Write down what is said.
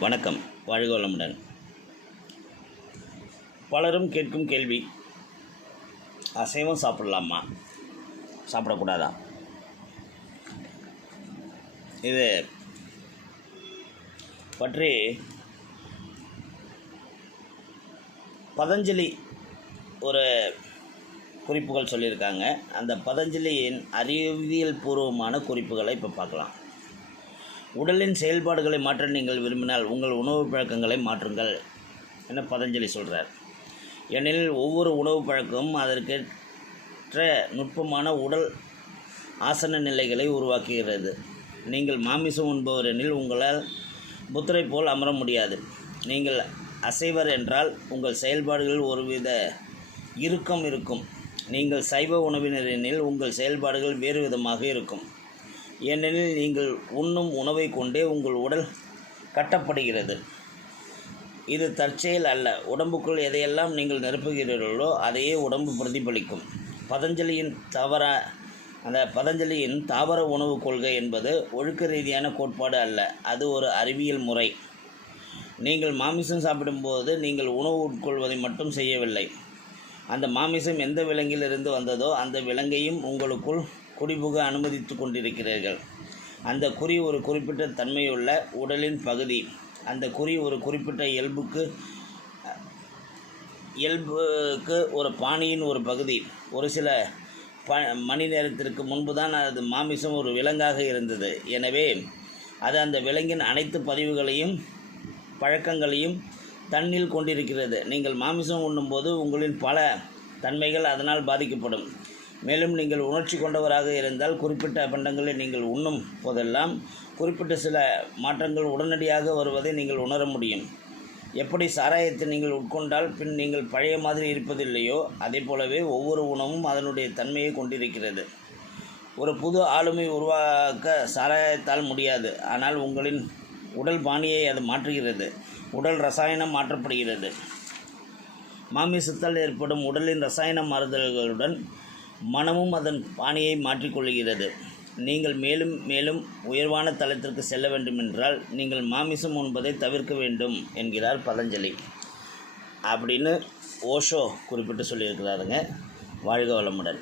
வணக்கம். வாழ்க வளமுடன். பலரும் கேட்கும் கேள்வி, அசைவம் சாப்பிடலாமா, சாப்பிடக்கூடாதா? இது பற்றி பதஞ்சலி ஒரு குறிப்புகள் சொல்லியிருக்காங்க. அந்த பதஞ்சலியின் அறிவியல் பூர்வமான குறிப்புகளை இப்போ பார்க்கலாம். உடலின் செயல்பாடுகளை மாற்ற நீங்கள் விரும்பினால் உங்கள் உணவு பழக்கங்களை மாற்றுங்கள் என பதஞ்சலி சொல்கிறார். ஏனெனில் ஒவ்வொரு உணவு பழக்கமும் அதற்கேற்ற நுட்பமான உடல் ஆசன நிலைகளை உருவாக்குகிறது. நீங்கள் மாமிசம் உண்பவர் எனில் உங்களால் புத்தரை போல் அமர முடியாது. நீங்கள் அசைவர் என்றால் உங்கள் செயல்பாடுகளில் ஒருவித இறுக்கம் இருக்கும். நீங்கள் சைவ உணவினர் எனில் உங்கள் செயல்பாடுகள் வேறு விதமாக இருக்கும். ஏனெனில் நீங்கள் உண்ணும் உணவை கொண்டே உங்கள் உடல் கட்டப்படுகிறது. இது தற்செயல் அல்ல. உடம்புக்குள் எதையெல்லாம் நீங்கள் நிரப்புகிறீர்களோ அதையே உடம்பு பிரதிபலிக்கும். பதஞ்சலியின் தாவர உணவு கொள்கை என்பது ஒழுக்க ரீதியான கோட்பாடு அல்ல, அது ஒரு அறிவியல் முறை. நீங்கள் மாமிசம் சாப்பிடும்போது நீங்கள் உணவு உட்கொள்வதை மட்டும் செய்யவில்லை. அந்த மாமிசம் எந்த விலங்கிலிருந்து வந்ததோ அந்த விலங்கையும் உங்களுக்குள் குடிபுக அனுமதித்து கொண்டிருக்கிறீர்கள். அந்த குறி ஒரு குறிப்பிட்ட தன்மையுள்ள உடலின் பகுதி. அந்த குறி ஒரு குறிப்பிட்ட இயல்புக்கு ஒரு பாணியின் ஒரு பகுதி. ஒரு சில மணி நேரத்திற்கு முன்பு தான் அது மாமிசம் ஒரு விலங்காக இருந்தது. எனவே அது அந்த விலங்கின் அனைத்து பதிவுகளையும் பழக்கங்களையும் தன்னில் கொண்டிருக்கிறது. நீங்கள் மாமிசம் உண்ணும்போது உங்களின் பல தன்மைகள் அதனால் பாதிக்கப்படும். மேலும் நீங்கள் உணர்ச்சி கொண்டவராக இருந்தால் குறிப்பிட்ட பண்டங்களை நீங்கள் உண்ணும் போதெல்லாம் குறிப்பிட்ட சில மாற்றங்கள் உடனடியாக வருவதை நீங்கள் உணர முடியும். எப்படி சாராயத்தை நீங்கள் உட்கொண்டால் பின் நீங்கள் பழைய மாதிரி இருப்பதில்லையோ அதே போலவே ஒவ்வொரு உணவும் அதனுடைய தன்மையை கொண்டிருக்கிறது. ஒரு புது ஆளுமை உருவாக்க சாராயத்தால் முடியாது, ஆனால் உங்களின் உடல் பாணியை அது மாற்றுகிறது. உடல் ரசாயனம் மாற்றப்படுகிறது. மாமிசத்தால் ஏற்படும் உடலின் ரசாயன மாறுதல்களுடன் மனமும் அதன் பாணியை மாற்றிக்கொள்கிறது. நீங்கள் மேலும் மேலும் உயர்வான தளத்திற்கு செல்ல வேண்டுமென்றால் நீங்கள் மாமிசம் உண்பதை தவிர்க்க வேண்டும் என்கிறார் பதஞ்சலி அப்படின்னு ஓஷோ குறிப்பிட்டு சொல்லியிருக்கிறாருங்க. வாழ்க வளமுடன்.